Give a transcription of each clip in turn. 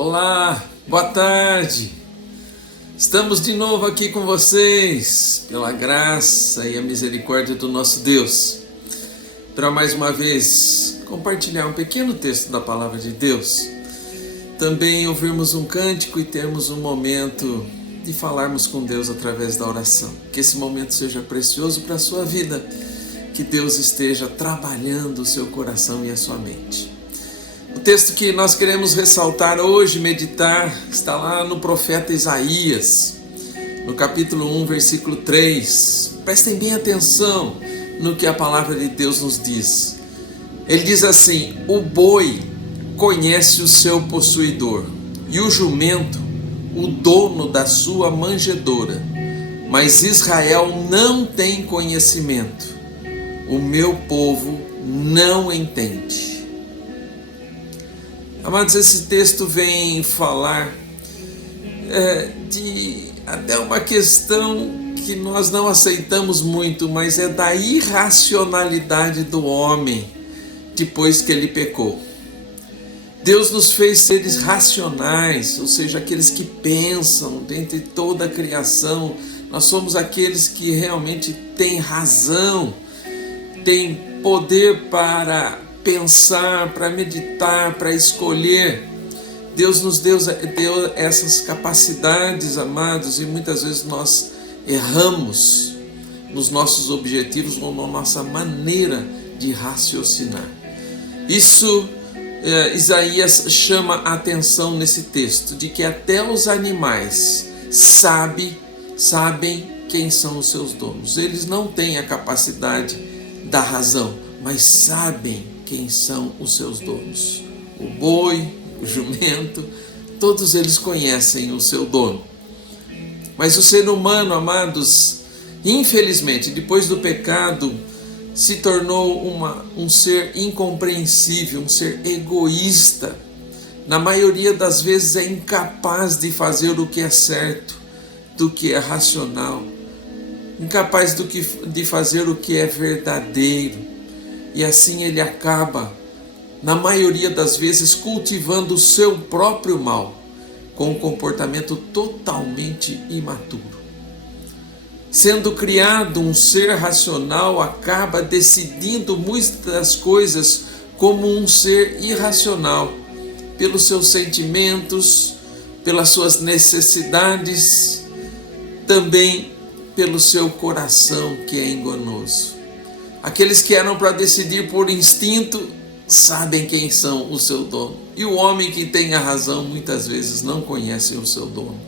Olá, boa tarde. Estamos de novo aqui com vocês, pela graça e a misericórdia do nosso Deus, para mais uma vez compartilhar um pequeno texto da Palavra de Deus, também ouvirmos um cântico e termos um momento de falarmos com Deus através da oração. Que esse momento seja precioso para a sua vida, que Deus esteja trabalhando o seu coração e a sua mente. O texto que nós queremos ressaltar hoje, meditar, está lá no profeta Isaías, no capítulo 1, versículo 3. Prestem bem atenção no que a palavra de Deus nos diz. Ele diz assim: o boi conhece o seu possuidor, e o jumento o dono da sua manjedoura, mas Israel não tem conhecimento, o meu povo não entende. Amados, esse texto vem falar de até uma questão que nós não aceitamos muito, mas é da irracionalidade do homem depois que ele pecou. Deus nos fez seres racionais, ou seja, aqueles que pensam dentre toda a criação. Nós somos aqueles que realmente têm razão, têm poder para pensar, para meditar, para escolher. Deus nos deu essas capacidades, amados, e muitas vezes nós erramos nos nossos objetivos ou na nossa maneira de raciocinar. Isso Isaías chama a atenção nesse texto, de que até os animais sabem quem são os seus donos. Eles não têm a capacidade da razão, mas sabem quem são os seus donos. O boi, o jumento, todos eles conhecem o seu dono. Mas o ser humano, amados, infelizmente, depois do pecado, se tornou um ser incompreensível, um ser egoísta. Na maioria das vezes é incapaz de fazer o que é certo, do que é racional, incapaz de fazer o que é verdadeiro. E assim ele acaba, na maioria das vezes, cultivando o seu próprio mal, com um comportamento totalmente imaturo. Sendo criado um ser racional, acaba decidindo muitas coisas como um ser irracional, pelos seus sentimentos, pelas suas necessidades, também pelo seu coração que é enganoso. Aqueles que eram para decidir por instinto sabem quem são o seu dono. E o homem que tem a razão muitas vezes não conhece o seu dono.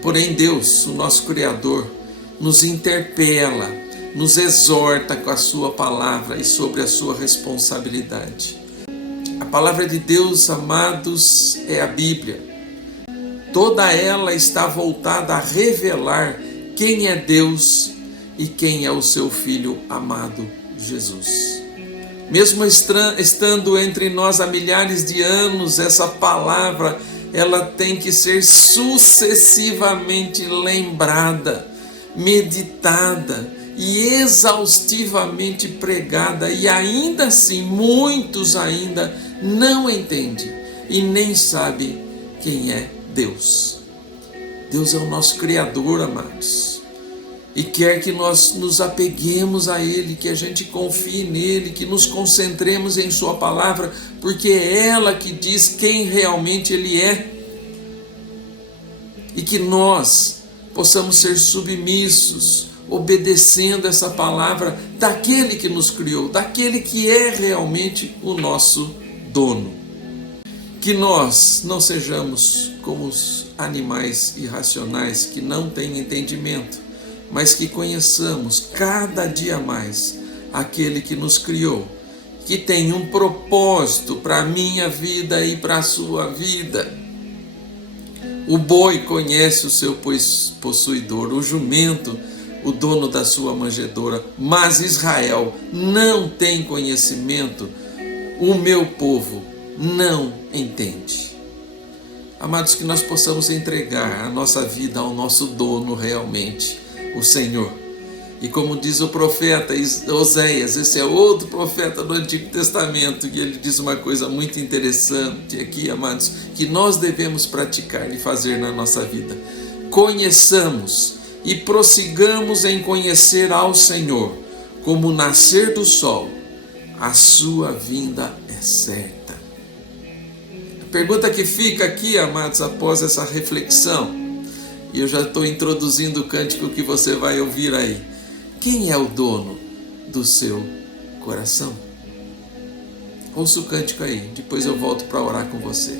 Porém Deus, o nosso Criador, nos interpela, nos exorta com a sua palavra e sobre a sua responsabilidade. A palavra de Deus, amados, é a Bíblia. Toda ela está voltada a revelar quem é Deus e quem é o seu Filho amado, Jesus. Mesmo estando entre nós há milhares de anos, essa palavra, ela tem que ser sucessivamente lembrada, meditada e exaustivamente pregada, e ainda assim, muitos ainda não entendem e nem sabem quem é Deus. Deus é o nosso Criador, amados. E quer que nós nos apeguemos a Ele, que a gente confie nele, que nos concentremos em Sua palavra, porque é ela que diz quem realmente Ele é. E que nós possamos ser submissos, obedecendo essa palavra daquele que nos criou, daquele que é realmente o nosso dono. Que nós não sejamos como os animais irracionais que não têm entendimento, mas que conheçamos cada dia mais aquele que nos criou, que tem um propósito para a minha vida e para a sua vida. O boi conhece o seu possuidor, o jumento, o dono da sua manjedoura, mas Israel não tem conhecimento, o meu povo não entende. Amados, que nós possamos entregar a nossa vida ao nosso dono realmente, o Senhor, E como diz o profeta Oséias, esse é outro profeta do Antigo Testamento, e ele diz uma coisa muito interessante aqui, amados, que nós devemos praticar e fazer na nossa vida. Conheçamos e prossigamos em conhecer ao Senhor, como o nascer do sol, a sua vinda é certa. A pergunta que fica aqui, amados, após essa reflexão, e eu já estou introduzindo o cântico que você vai ouvir aí. Quem é o dono do seu coração? Ouça o cântico aí, depois eu volto para orar com você.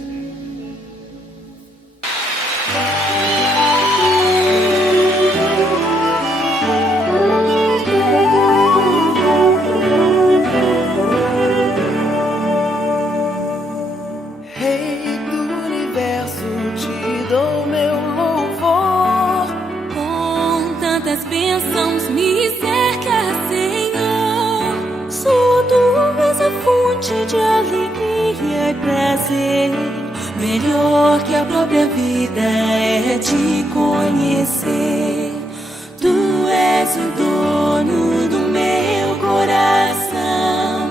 Rei do universo, te dou meu louvor. Com tantas bênçãos me cerca, Senhor. Sou tu és a fonte de alegria e prazer. Melhor que a própria vida é te conhecer. Tu és o dono do meu coração.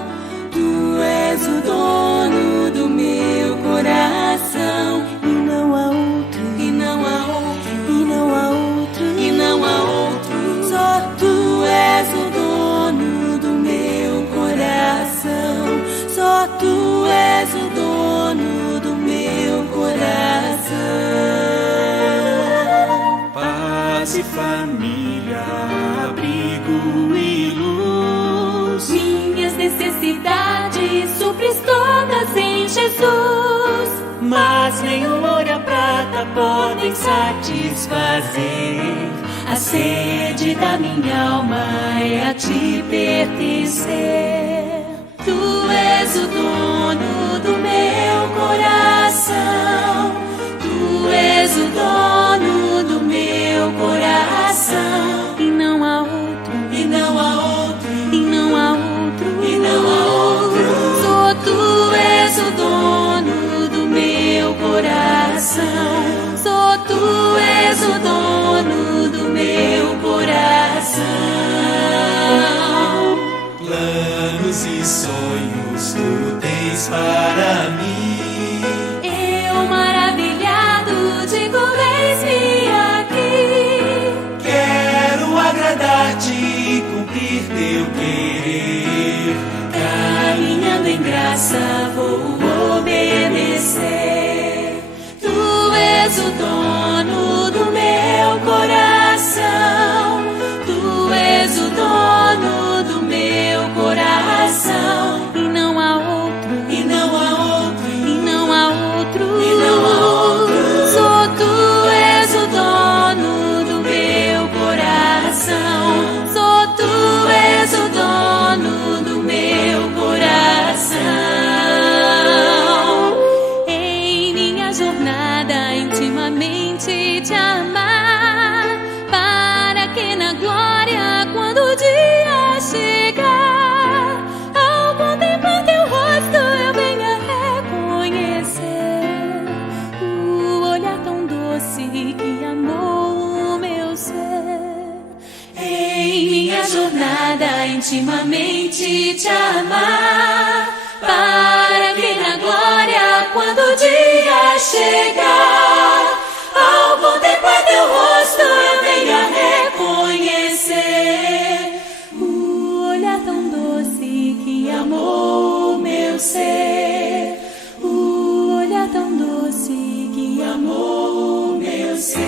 Tu és o dono do meu coração. E não há outro, e não há outro, e não há outro, e não há outro. Só tu és o dono do meu coração. Só tu és o dono do meu coração. Paz e família, abrigo e luz. Minhas necessidades supres todas em Jesus. Mas nem o ouro e a prata podem satisfazer. A sede da minha alma é a te pertencer. Tu és o dono do meu coração. Tu és o dono do meu coração. E não há outro, E não há outro, e não há outro, e não há outro. Só tu és o dono do meu coração. Só tu és o dono do meu coração. Planos e sonhos tu tens para mim. Eu maravilhado digo, eis-me aqui. Quero agradar-te e cumprir teu querer. Caminhando em graça vou obedecer. Tu és o dono do meu coração. Tu és o dono do meu coração. E não há outro, E não há outro, e não há outro, e não há outro. Só tu és o dono do meu coração. Só tu és o dono do meu coração. Em minha jornada intimamente te amar, para que na glória, quando o dia chegar, ao contemplar teu rosto eu venha reconhecer o olhar tão doce que amou o meu ser. Em minha jornada intimamente te amar, para que na glória, quando o dia chegar, ao contemplar teu rosto eu venha reconhecer o olhar tão doce que amou o meu ser. O olhar tão doce que amou o meu ser.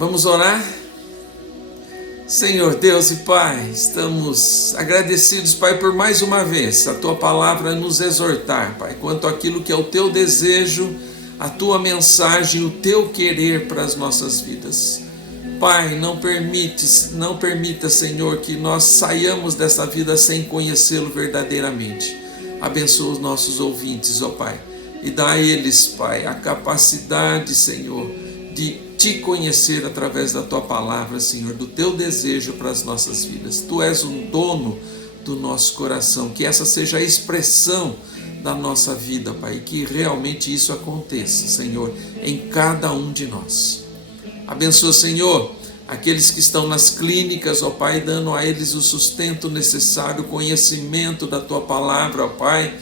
Vamos orar? Senhor Deus e Pai, estamos agradecidos, Pai, por mais uma vez a Tua palavra nos exortar, Pai, quanto àquilo que é o Teu desejo, a Tua mensagem, o Teu querer para as nossas vidas. Pai, não permita, Senhor, que nós saiamos dessa vida sem conhecê-lo verdadeiramente. Abençoa os nossos ouvintes, ó Pai, e dá a eles, Pai, a capacidade, Senhor, de Te conhecer através da Tua palavra, Senhor, do Teu desejo para as nossas vidas. Tu és o dono do nosso coração, que essa seja a expressão da nossa vida, Pai, e que realmente isso aconteça, Senhor, em cada um de nós. Abençoa, Senhor, aqueles que estão nas clínicas, ó Pai, dando a eles o sustento necessário, o conhecimento da Tua palavra, ó Pai,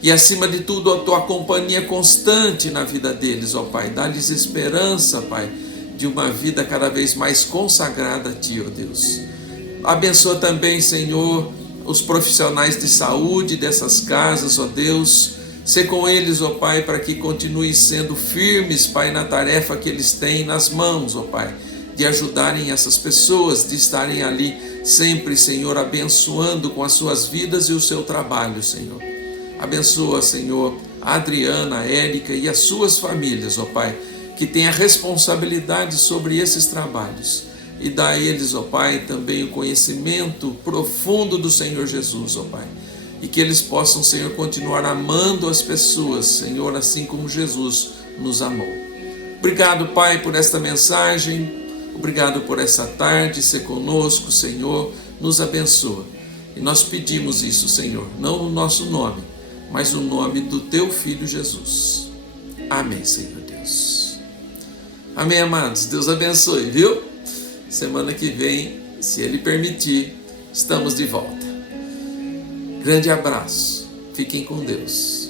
e acima de tudo a Tua companhia constante na vida deles, ó Pai. Dá-lhes esperança, Pai, de uma vida cada vez mais consagrada a Ti, ó Deus. Abençoa também, Senhor, os profissionais de saúde dessas casas, ó Deus. Sê com eles, ó Pai, para que continuem sendo firmes, Pai, na tarefa que eles têm nas mãos, ó Pai, de ajudarem essas pessoas, de estarem ali sempre, Senhor, abençoando com as suas vidas e o seu trabalho, Senhor. Abençoa, Senhor, a Adriana, a Érica e as suas famílias, ó Pai, que têm a responsabilidade sobre esses trabalhos. E dá a eles, ó Pai, também o conhecimento profundo do Senhor Jesus, ó Pai. E que eles possam, Senhor, continuar amando as pessoas, Senhor, assim como Jesus nos amou. Obrigado, Pai, por esta mensagem. Obrigado por essa tarde. Ser conosco, Senhor. Nos abençoa. E nós pedimos isso, Senhor, não no nosso nome, mas no nome do Teu Filho Jesus. Amém, Senhor Deus. Amém, amados. Deus abençoe, viu? Semana que vem, se Ele permitir, estamos de volta. Grande abraço. Fiquem com Deus.